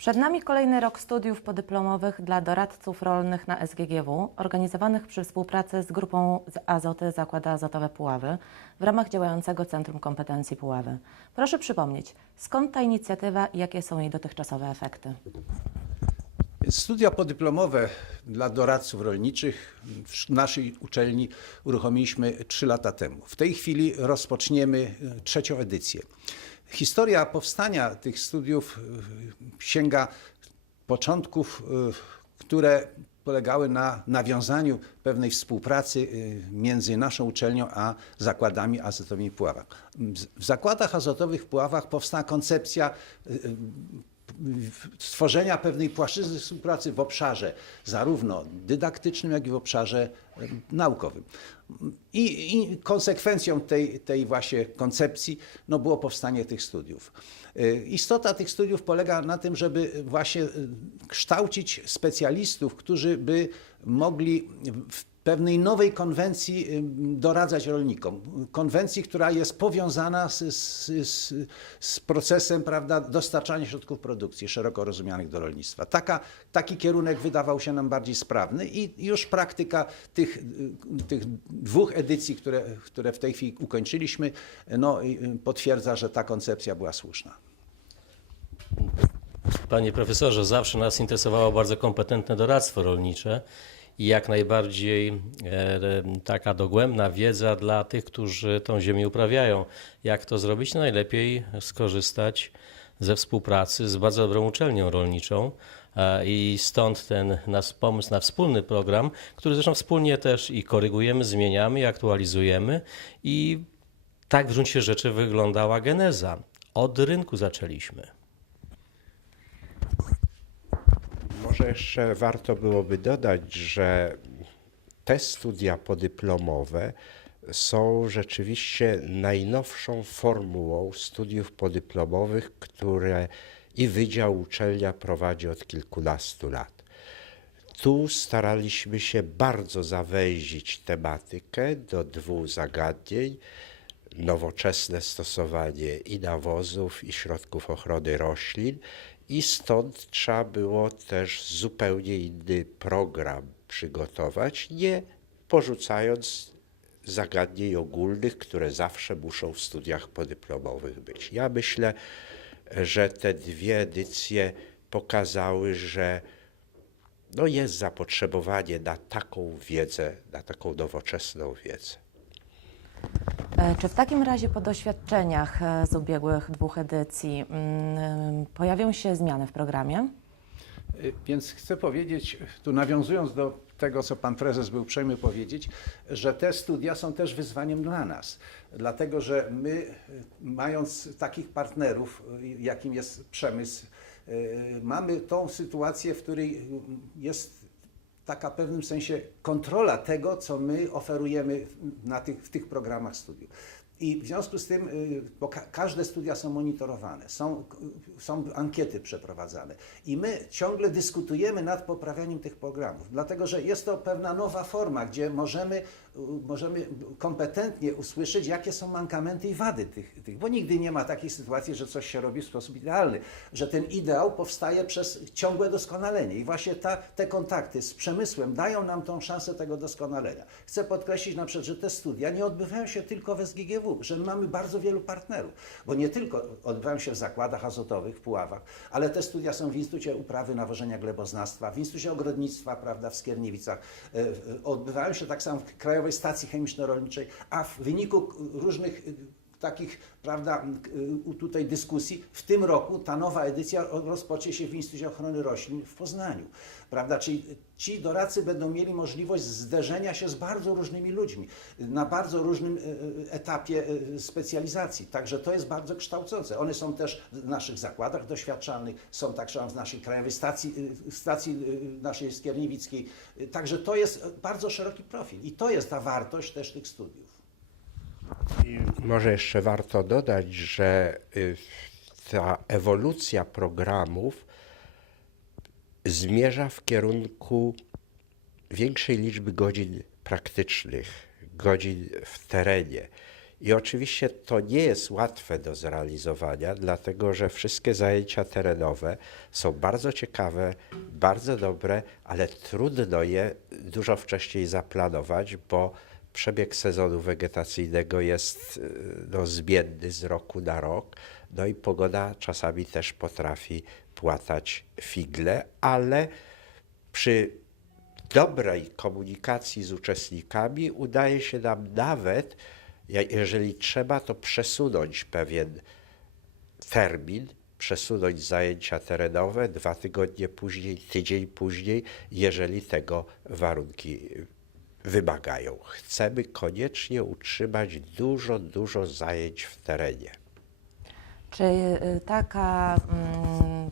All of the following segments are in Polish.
Przed nami kolejny rok studiów podyplomowych dla doradców rolnych na SGGW, organizowanych przy współpracy z Grupą Azoty Zakłady Azotowe Puławy w ramach działającego Centrum Kompetencji Puławy. Proszę przypomnieć, skąd ta inicjatywa i jakie są jej dotychczasowe efekty? Studia podyplomowe dla doradców rolniczych w naszej uczelni uruchomiliśmy 3 lata temu. W tej chwili rozpoczniemy 3. edycję. Historia powstania tych studiów sięga początków, które polegały na nawiązaniu pewnej współpracy między naszą uczelnią a zakładami azotowymi w Puławach. W zakładach azotowych w Puławach powstała koncepcja stworzenia pewnej płaszczyzny współpracy w obszarze zarówno dydaktycznym, jak i w obszarze naukowym. I konsekwencją tej właśnie koncepcji było powstanie tych studiów. Istota tych studiów polega na tym, żeby właśnie kształcić specjalistów, którzy by mogli w pewnej nowej konwencji doradzać rolnikom. Konwencji, która jest powiązana z procesem, prawda, dostarczania środków produkcji szeroko rozumianych do rolnictwa. Taki kierunek wydawał się nam bardziej sprawny i już praktyka tych 2 edycji, które w tej chwili ukończyliśmy, potwierdza, że ta koncepcja była słuszna. Panie profesorze, zawsze nas interesowało bardzo kompetentne doradztwo rolnicze i jak najbardziej taka dogłębna wiedza dla tych, którzy tą ziemię uprawiają. Jak to zrobić? Najlepiej skorzystać ze współpracy z bardzo dobrą uczelnią rolniczą i stąd ten nasz pomysł na wspólny program, który zresztą wspólnie też i korygujemy, zmieniamy i aktualizujemy i tak w gruncie rzeczy wyglądała geneza. Od rynku zaczęliśmy. Może jeszcze warto byłoby dodać, że te studia podyplomowe są rzeczywiście najnowszą formułą studiów podyplomowych, które i Wydział Uczelnia prowadzi od kilkunastu lat. Tu staraliśmy się bardzo zawęzić tematykę do 2 zagadnień: nowoczesne stosowanie i nawozów, i środków ochrony roślin. I stąd trzeba było też zupełnie inny program przygotować, nie porzucając zagadnień ogólnych, które zawsze muszą w studiach podyplomowych być. Ja myślę, że te 2 edycje pokazały, że jest zapotrzebowanie na taką wiedzę, na taką nowoczesną wiedzę. Czy w takim razie po doświadczeniach z ubiegłych 2 edycji pojawią się zmiany w programie? Więc chcę powiedzieć, tu nawiązując do tego, co pan prezes był uprzejmy powiedzieć, że te studia są też wyzwaniem dla nas. Dlatego, że my, mając takich partnerów, jakim jest przemysł, mamy tą sytuację, w której jest taka w pewnym sensie kontrola tego, co my oferujemy w tych programach studiów. I w związku z tym, bo każde studia są monitorowane, są ankiety przeprowadzane i my ciągle dyskutujemy nad poprawianiem tych programów, dlatego że jest to pewna nowa forma, gdzie możemy kompetentnie usłyszeć, jakie są mankamenty i wady tych, bo nigdy nie ma takiej sytuacji, że coś się robi w sposób idealny, że ten ideał powstaje przez ciągłe doskonalenie i właśnie te kontakty z przemysłem dają nam tą szansę tego doskonalenia. Chcę podkreślić na przykład, że te studia nie odbywają się tylko w SGGW, że mamy bardzo wielu partnerów, bo nie tylko odbywają się w zakładach azotowych w Puławach, ale te studia są w Instytucie Uprawy Nawożenia Gleboznawstwa, w Instytucie Ogrodnictwa, prawda, w Skierniewicach, odbywają się tak samo w Krajowej Stacji Chemiczno-Rolniczej, a w wyniku różnych takich, prawda, tutaj dyskusji, w tym roku ta nowa edycja rozpocznie się w Instytucie Ochrony Roślin w Poznaniu, prawda, czyli ci doradcy będą mieli możliwość zderzenia się z bardzo różnymi ludźmi na bardzo różnym etapie specjalizacji, także to jest bardzo kształcące. One są też w naszych zakładach doświadczalnych, są także w naszej Krajowej Stacji naszej Skierniewickiej, także to jest bardzo szeroki profil i to jest ta wartość też tych studiów. I może jeszcze warto dodać, że ta ewolucja programów zmierza w kierunku większej liczby godzin praktycznych, godzin w terenie. I oczywiście to nie jest łatwe do zrealizowania, dlatego że wszystkie zajęcia terenowe są bardzo ciekawe, bardzo dobre, ale trudno je dużo wcześniej zaplanować, bo przebieg sezonu wegetacyjnego jest zmienny z roku na rok, no i pogoda czasami też potrafi płatać figle, ale przy dobrej komunikacji z uczestnikami udaje się nam nawet, jeżeli trzeba, to przesunąć pewien termin, przesunąć zajęcia terenowe 2 tygodnie później, tydzień później, jeżeli tego warunki wymagają. Chcemy koniecznie utrzymać dużo zajęć w terenie. Czy taka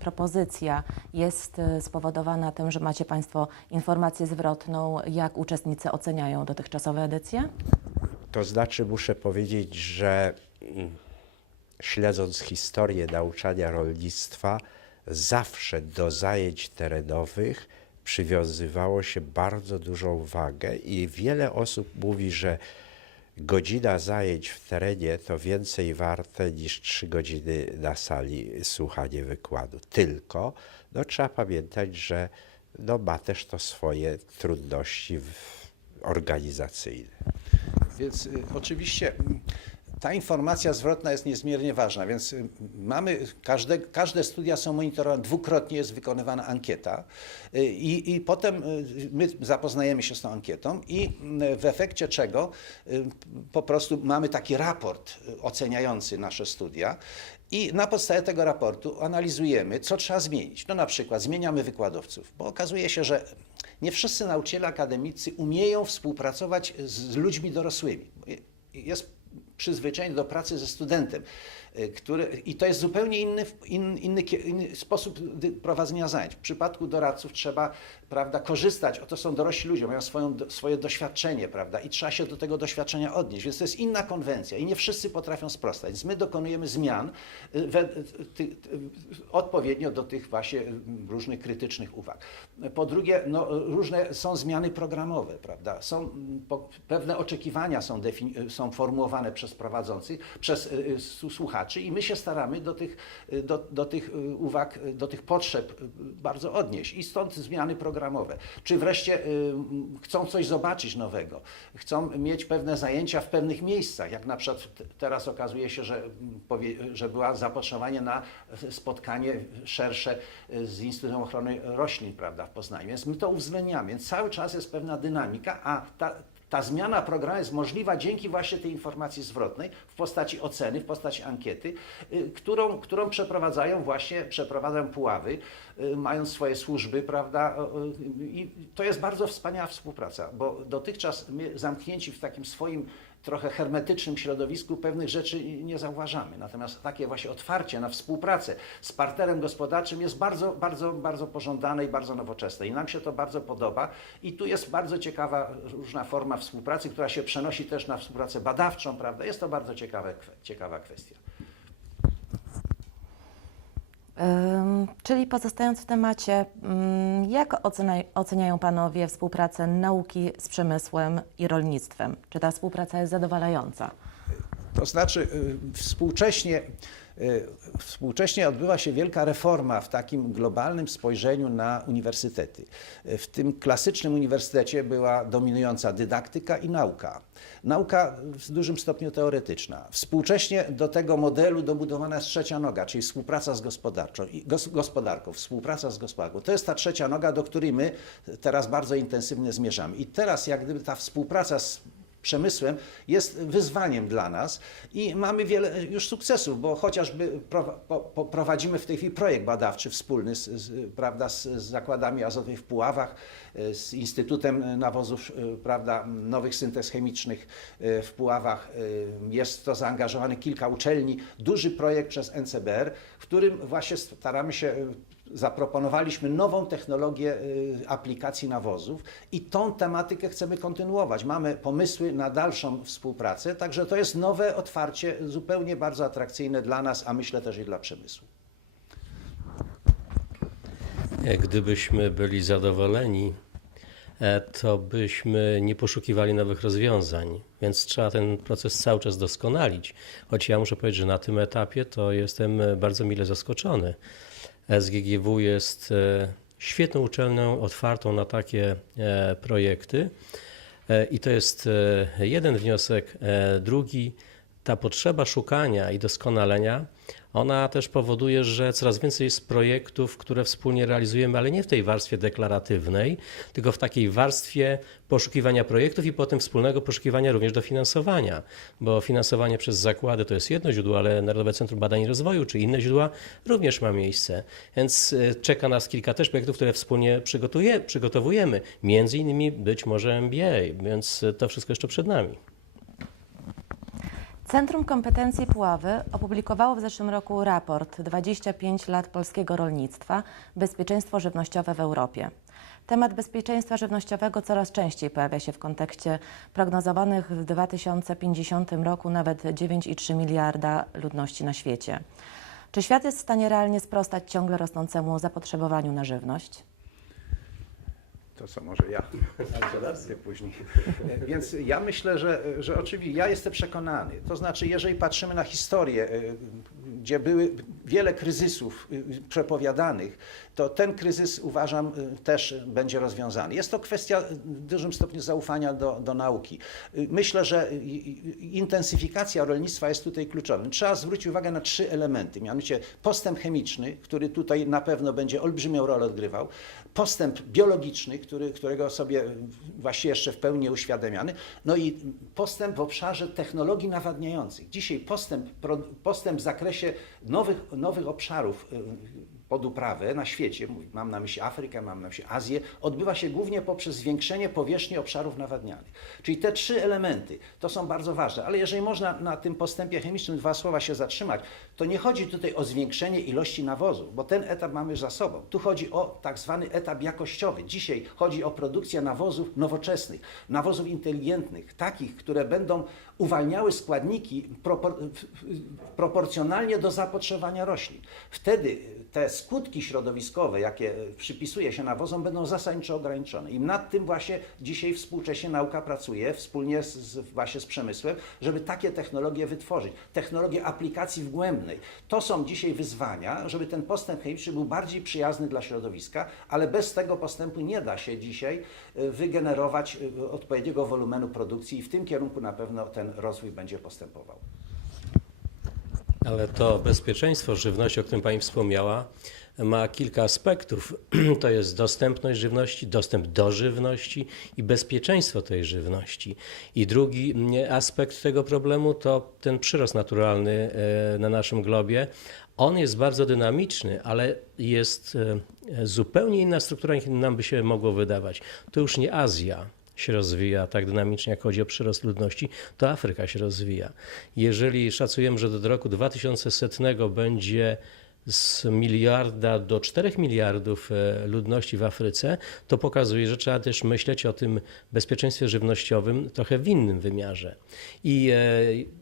propozycja jest spowodowana tym, że macie Państwo informację zwrotną, jak uczestnicy oceniają dotychczasowe edycje? To znaczy muszę powiedzieć, że śledząc historię nauczania rolnictwa, zawsze do zajęć terenowych przywiązywało się bardzo dużą wagę i wiele osób mówi, że godzina zajęć w terenie to więcej warte niż 3 godziny na sali słuchanie wykładu. Tylko trzeba pamiętać, że ma też to swoje trudności organizacyjne. Więc oczywiście ta informacja zwrotna jest niezmiernie ważna, więc mamy, każde studia są monitorowane, dwukrotnie jest wykonywana ankieta i potem my zapoznajemy się z tą ankietą i w efekcie czego po prostu mamy taki raport oceniający nasze studia i na podstawie tego raportu analizujemy, co trzeba zmienić. No na przykład zmieniamy wykładowców, bo okazuje się, że nie wszyscy nauczyciele akademicy umieją współpracować z ludźmi dorosłymi. Jest przyzwyczajony do pracy ze studentem, i to jest zupełnie inny sposób prowadzenia zajęć. W przypadku doradców trzeba, prawda, korzystać, to są dorośli ludzie, mają swoje doświadczenie, prawda, i trzeba się do tego doświadczenia odnieść, więc to jest inna konwencja i nie wszyscy potrafią sprostać. Więc my dokonujemy zmian odpowiednio do tych właśnie różnych krytycznych uwag. Po drugie, różne są zmiany programowe, prawda, są pewne oczekiwania są formułowane przez prowadzących, przez słuchaczy i my się staramy do tych uwag, do tych potrzeb bardzo odnieść i stąd zmiany programowe. Czy wreszcie chcą coś zobaczyć nowego, chcą mieć pewne zajęcia w pewnych miejscach, jak na przykład teraz okazuje się, że było zapotrzebowanie na spotkanie szersze z Instytutem Ochrony Roślin, prawda, w Poznaniu, więc my to uwzględniamy, więc cały czas jest pewna dynamika, a ta zmiana programu jest możliwa dzięki właśnie tej informacji zwrotnej w postaci oceny, w postaci ankiety, którą przeprowadzają Puławy, mając swoje służby, prawda, i to jest bardzo wspaniała współpraca, bo dotychczas my zamknięci w takim swoim trochę hermetycznym środowisku pewnych rzeczy nie zauważamy. Natomiast takie właśnie otwarcie na współpracę z partnerem gospodarczym jest bardzo pożądane i bardzo nowoczesne. I nam się to bardzo podoba. I tu jest bardzo ciekawa różna forma współpracy, która się przenosi też na współpracę badawczą, prawda? Jest to bardzo ciekawa kwestia. Czyli pozostając w temacie, jak oceniają Panowie współpracę nauki z przemysłem i rolnictwem? Czy ta współpraca jest zadowalająca? To znaczy współcześnie odbyła się wielka reforma w takim globalnym spojrzeniu na uniwersytety. W tym klasycznym uniwersytecie była dominująca dydaktyka i nauka. Nauka w dużym stopniu teoretyczna. Współcześnie do tego modelu dobudowana jest trzecia noga, czyli współpraca z gospodarką, współpraca z gospodarką. To jest ta trzecia noga, do której my teraz bardzo intensywnie zmierzamy. I teraz jak gdyby ta współpraca z przemysłem jest wyzwaniem dla nas i mamy wiele już sukcesów, bo chociażby prowadzimy w tej chwili projekt badawczy wspólny prawda, z zakładami azotowych w Puławach, z Instytutem Nawozów, prawda, nowych syntez chemicznych w Puławach. Jest to zaangażowane kilka uczelni, duży projekt przez NCBR, w którym właśnie staramy się zaproponowaliśmy nową technologię aplikacji nawozów i tą tematykę chcemy kontynuować. Mamy pomysły na dalszą współpracę, także to jest nowe otwarcie, zupełnie bardzo atrakcyjne dla nas, a myślę też i dla przemysłu. Gdybyśmy byli zadowoleni to byśmy nie poszukiwali nowych rozwiązań, więc trzeba ten proces cały czas doskonalić. Choć ja muszę powiedzieć, że na tym etapie to jestem bardzo mile zaskoczony. SGGW jest świetną uczelnią, otwartą na takie projekty i to jest jeden wniosek. Drugi, ta potrzeba szukania i doskonalenia, ona też powoduje, że coraz więcej jest projektów, które wspólnie realizujemy, ale nie w tej warstwie deklaratywnej, tylko w takiej warstwie poszukiwania projektów i potem wspólnego poszukiwania również dofinansowania, bo finansowanie przez zakłady to jest jedno źródło, ale Narodowe Centrum Badań i Rozwoju czy inne źródła również ma miejsce. Więc czeka nas kilka też projektów, które wspólnie przygotowujemy, między innymi być może MBA, więc to wszystko jeszcze przed nami. Centrum Kompetencji Puławy opublikowało w zeszłym roku raport 25 lat polskiego rolnictwa – bezpieczeństwo żywnościowe w Europie. Temat bezpieczeństwa żywnościowego coraz częściej pojawia się w kontekście prognozowanych w 2050 roku nawet 9,3 miliarda ludności na świecie. Czy świat jest w stanie realnie sprostać ciągle rosnącemu zapotrzebowaniu na żywność? To co, może ja? Relacje później. Więc ja myślę, że oczywiście ja jestem przekonany. To znaczy, jeżeli patrzymy na historię, gdzie były wiele kryzysów przepowiadanych, to ten kryzys uważam też będzie rozwiązany. Jest to kwestia w dużym stopniu zaufania do nauki. Myślę, że intensyfikacja rolnictwa jest tutaj kluczowym. Trzeba zwrócić uwagę na 3 elementy, mianowicie postęp chemiczny, który tutaj na pewno będzie olbrzymią rolę odgrywał, postęp biologiczny, którego sobie właściwie jeszcze w pełni nie uświadamiany, no i postęp w obszarze technologii nawadniających. Dzisiaj postęp w zakresie nowych obszarów pod uprawę na świecie, mam na myśli Afrykę, mam na myśli Azję, odbywa się głównie poprzez zwiększenie powierzchni obszarów nawadnianych. Czyli te 3 elementy to są bardzo ważne, ale jeżeli można na tym postępie chemicznym 2 słowa się zatrzymać, to nie chodzi tutaj o zwiększenie ilości nawozów, bo ten etap mamy już za sobą. Tu chodzi o tak zwany etap jakościowy. Dzisiaj chodzi o produkcję nawozów nowoczesnych, nawozów inteligentnych, takich, które będą uwalniały składniki proporcjonalnie do zapotrzebowania roślin. Wtedy te skutki środowiskowe, jakie przypisuje się nawozom, będą zasadniczo ograniczone. I nad tym właśnie dzisiaj współcześnie nauka pracuje, wspólnie właśnie z przemysłem, żeby takie technologie wytworzyć. Technologie aplikacji wgłębnej. To są dzisiaj wyzwania, żeby ten postęp chemiczny był bardziej przyjazny dla środowiska, ale bez tego postępu nie da się dzisiaj wygenerować odpowiedniego wolumenu produkcji i w tym kierunku na pewno ten rozwój będzie postępował. Ale to bezpieczeństwo żywności, o którym Pani wspomniała, ma kilka aspektów. To jest dostępność żywności, dostęp do żywności i bezpieczeństwo tej żywności. I drugi aspekt tego problemu to ten przyrost naturalny na naszym globie. On jest bardzo dynamiczny, ale jest zupełnie inna struktura, niż nam by się mogło wydawać. To już nie Azja się rozwija tak dynamicznie, jak chodzi o przyrost ludności, to Afryka się rozwija. Jeżeli szacujemy, że do roku 2100 będzie z 1 miliarda do 4 miliardów ludności w Afryce, to pokazuje, że trzeba też myśleć o tym bezpieczeństwie żywnościowym trochę w innym wymiarze. I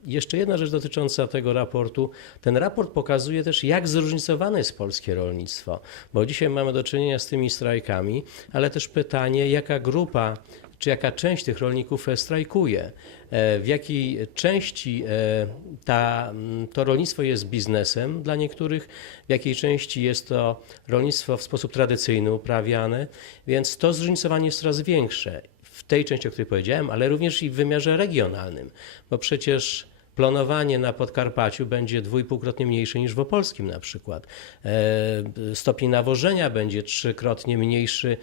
jeszcze jedna rzecz dotycząca tego raportu. Ten raport pokazuje też, jak zróżnicowane jest polskie rolnictwo, bo dzisiaj mamy do czynienia z tymi strajkami, ale też pytanie, jaka grupa czy jaka część tych rolników strajkuje, w jakiej części to rolnictwo jest biznesem dla niektórych, w jakiej części jest to rolnictwo w sposób tradycyjny uprawiane, więc to zróżnicowanie jest coraz większe w tej części, o której powiedziałem, ale również i w wymiarze regionalnym, bo przecież planowanie na Podkarpaciu będzie 2,5-krotnie mniejsze niż w opolskim na przykład. Stopień nawożenia będzie 3-krotnie mniejszy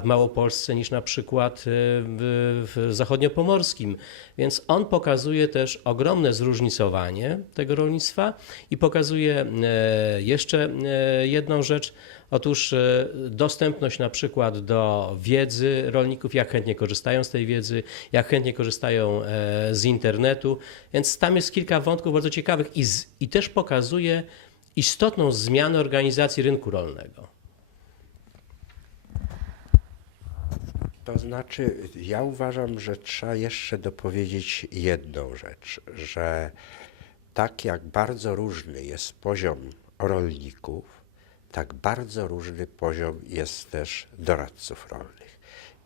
w Małopolsce niż na przykład w zachodniopomorskim. Więc on pokazuje też ogromne zróżnicowanie tego rolnictwa i pokazuje jeszcze jedną rzecz. Otóż dostępność na przykład do wiedzy rolników, jak chętnie korzystają z tej wiedzy, jak chętnie korzystają z internetu. Więc tam jest kilka wątków bardzo ciekawych i też pokazuje istotną zmianę organizacji rynku rolnego. To znaczy, ja uważam, że trzeba jeszcze dopowiedzieć jedną rzecz, że tak jak bardzo różny jest poziom rolników, tak bardzo różny poziom jest też doradców rolnych.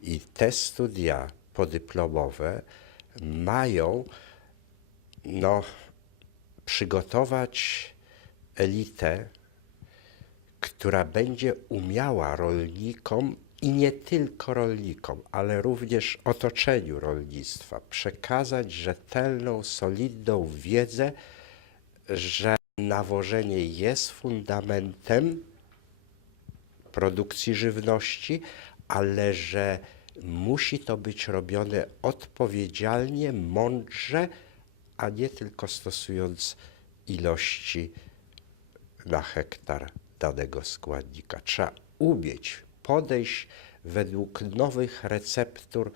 I te studia podyplomowe mają przygotować elitę, która będzie umiała rolnikom i nie tylko rolnikom, ale również otoczeniu rolnictwa przekazać rzetelną, solidną wiedzę, że nawożenie jest fundamentem produkcji żywności, ale że musi to być robione odpowiedzialnie, mądrze, a nie tylko stosując ilości na hektar danego składnika. Trzeba umieć podejść według nowych receptur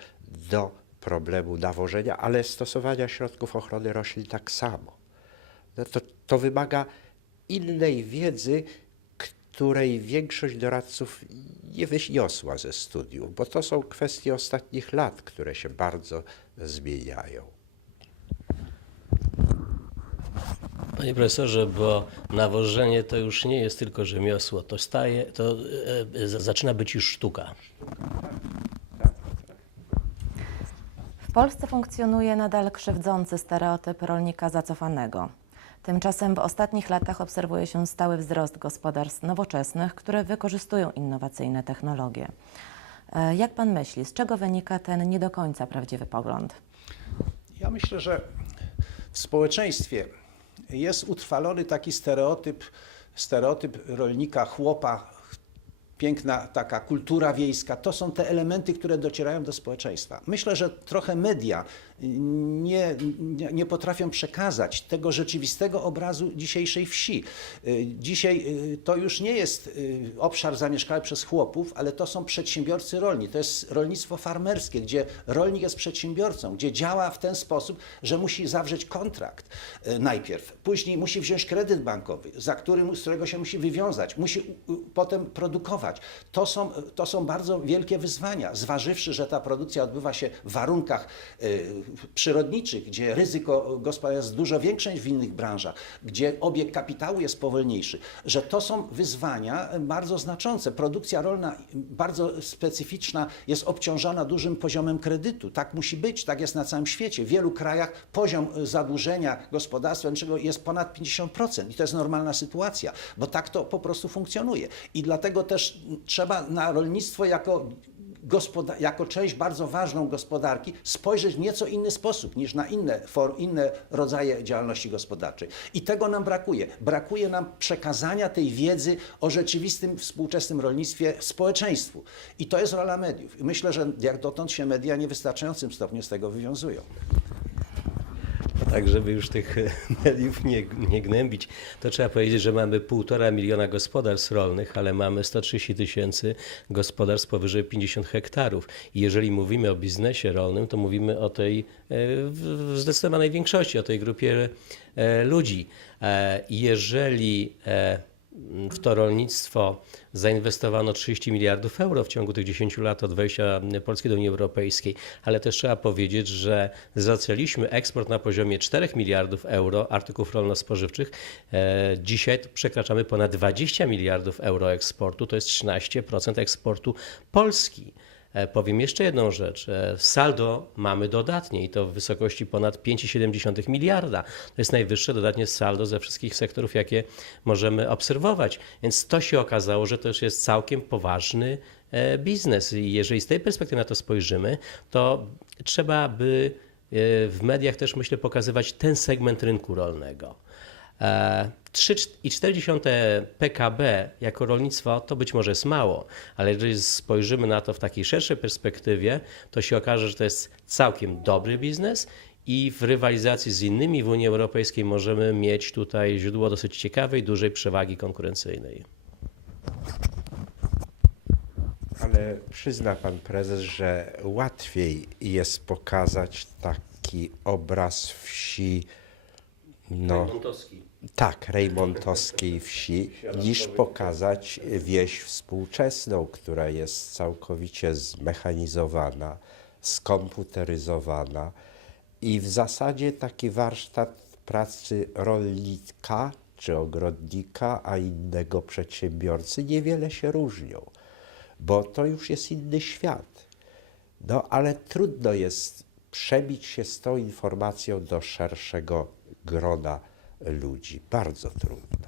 do problemu nawożenia, ale stosowania środków ochrony roślin tak samo. To wymaga innej wiedzy, której większość doradców nie wyniosła ze studiów, bo to są kwestie ostatnich lat, które się bardzo zmieniają. Panie profesorze, bo nawożenie to już nie jest tylko rzemiosło, zaczyna być już sztuka. W Polsce funkcjonuje nadal krzywdzący stereotyp rolnika zacofanego. Tymczasem w ostatnich latach obserwuje się stały wzrost gospodarstw nowoczesnych, które wykorzystują innowacyjne technologie. Jak pan myśli, z czego wynika ten nie do końca prawdziwy pogląd? Ja myślę, że w społeczeństwie jest utrwalony taki stereotyp rolnika, chłopa, piękna taka kultura wiejska. To są te elementy, które docierają do społeczeństwa. Myślę, że trochę media nie potrafią przekazać tego rzeczywistego obrazu dzisiejszej wsi. Dzisiaj to już nie jest obszar zamieszkany przez chłopów, ale to są przedsiębiorcy rolni. To jest rolnictwo farmerskie, gdzie rolnik jest przedsiębiorcą, gdzie działa w ten sposób, że musi zawrzeć kontrakt najpierw, później musi wziąć kredyt bankowy, z którego się musi wywiązać, musi potem produkować. To są bardzo wielkie wyzwania, zważywszy, że ta produkcja odbywa się w warunkach przyrodniczych, gdzie ryzyko gospodarcze jest dużo większe niż w innych branżach, gdzie obieg kapitału jest powolniejszy, że to są wyzwania bardzo znaczące. Produkcja rolna bardzo specyficzna jest obciążana dużym poziomem kredytu. Tak musi być, tak jest na całym świecie. W wielu krajach poziom zadłużenia gospodarstwa rolniczego jest ponad 50% i to jest normalna sytuacja, bo tak to po prostu funkcjonuje. I dlatego też trzeba na rolnictwo jako część bardzo ważną gospodarki spojrzeć w nieco inny sposób niż na inne rodzaje działalności gospodarczej. I tego nam brakuje. Brakuje nam przekazania tej wiedzy o rzeczywistym współczesnym rolnictwie społeczeństwu. I to jest rola mediów. I myślę, że jak dotąd się media nie w wystarczającym stopniu z tego wywiązują. Tak, żeby już tych mediów nie gnębić, to trzeba powiedzieć, że mamy 1,5 miliona gospodarstw rolnych, ale mamy 130 000 gospodarstw powyżej 50 hektarów. I jeżeli mówimy o biznesie rolnym, to mówimy o tej w zdecydowanej większości, o tej grupie ludzi. Jeżeli w to rolnictwo zainwestowano 30 miliardów euro w ciągu tych 10 lat od wejścia Polski do Unii Europejskiej, ale też trzeba powiedzieć, że zaczęliśmy eksport na poziomie 4 miliardów euro artykułów rolno-spożywczych. Dzisiaj przekraczamy ponad 20 miliardów euro eksportu, to jest 13% eksportu Polski. Powiem jeszcze jedną rzecz. Saldo mamy dodatnie i to w wysokości ponad 5,7 miliarda. To jest najwyższe dodatnie saldo ze wszystkich sektorów, jakie możemy obserwować. Więc to się okazało, że to już jest całkiem poważny biznes. I jeżeli z tej perspektywy na to spojrzymy, to trzeba by w mediach też, myślę, pokazywać ten segment rynku rolnego. 3,4 PKB jako rolnictwo to być może jest mało, ale jeżeli spojrzymy na to w takiej szerszej perspektywie, to się okaże, że to jest całkiem dobry biznes i w rywalizacji z innymi w Unii Europejskiej możemy mieć tutaj źródło dosyć ciekawej, dużej przewagi konkurencyjnej. Ale przyzna pan prezes, że łatwiej jest pokazać taki obraz wsi, rejmontowskiej wsi, niż pokazać wieś współczesną, która jest całkowicie zmechanizowana, skomputeryzowana i w zasadzie taki warsztat pracy rolnika czy ogrodnika, a innego przedsiębiorcy niewiele się różnią, bo to już jest inny świat. No ale trudno jest przebić się z tą informacją do szerszego grona ludzi. Bardzo trudno.